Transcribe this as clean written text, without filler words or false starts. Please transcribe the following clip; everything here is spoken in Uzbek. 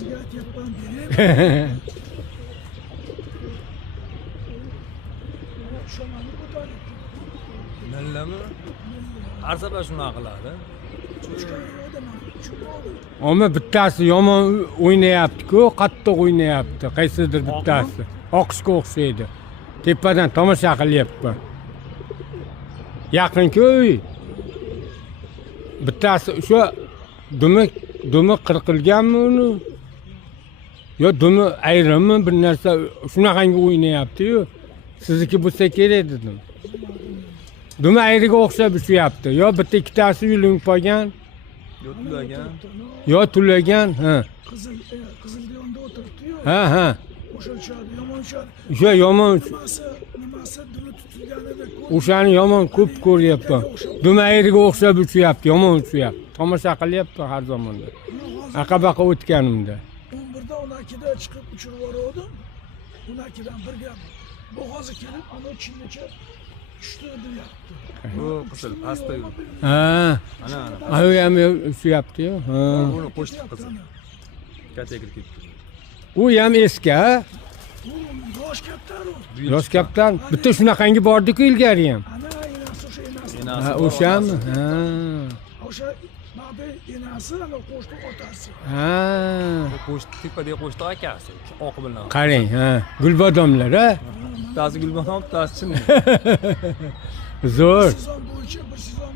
sizga aytyapman beraymi? Shomani ko'tarib. Millami? Har safar shunaqa qiladi. Ama bittasi yomon o'ynayapti-ku, qattiq o'ynayapti. Qaysidir bittasi. Oqishga o'xshaydi. Tepadan tomosha qilyapti. Yaqin-ku uy. Bittasi o'sha dumi qirqilganmi uni? Yo dumi ayrimmi bir narsa shunaqangi o'ynayapti-yu. Sizniki bo'lsa kerak dedim. Dumi ayriga o'xshab ushyapti. Yo bitta ikkitasi yuling qolgan. Yo tulagan. Yo tulagan, ha. Qizildiyonda o'tiribdi-yu. Ha. O'sha uchadi, yomon uchadi. O'sha yomon, Nimasi dumi tutilganida o'shani yomon ko'p ko'ryapman. Dumi ayriga o'xshab uchyapti, yomon uchyapti. Tomosha qilyapti har zamonda. Aqabaqa o'tganimda. 11da unakida chiqib uchirib yubordim. Unakidan bir gap. Bu hozir kelib ana chingacha tushdi deyapti. Bu qisil pastda yur. Ha. Ana. Ayo ham uchyapti-yu. Ha. Buni qo'shdi qisil. Kategori ketdi. U ham eski, ha? Yosh kaptaru. Yosh kaptan. Bitta shunaqangi bordi-ku ilgari ham. Ana enasi o'sha enasi. Ha, o'shami? Ha. O'sha babi enasi, ana qo'shni otasi. Ha. Qo'shdi, tepadagi qo'shdi akasi. Oq bilan. Qarang, ha. Gulbodomlar, ha? Bittasi gulbahom, bittasi chinni. Zo'r. Sizon bo'yicha bir sizon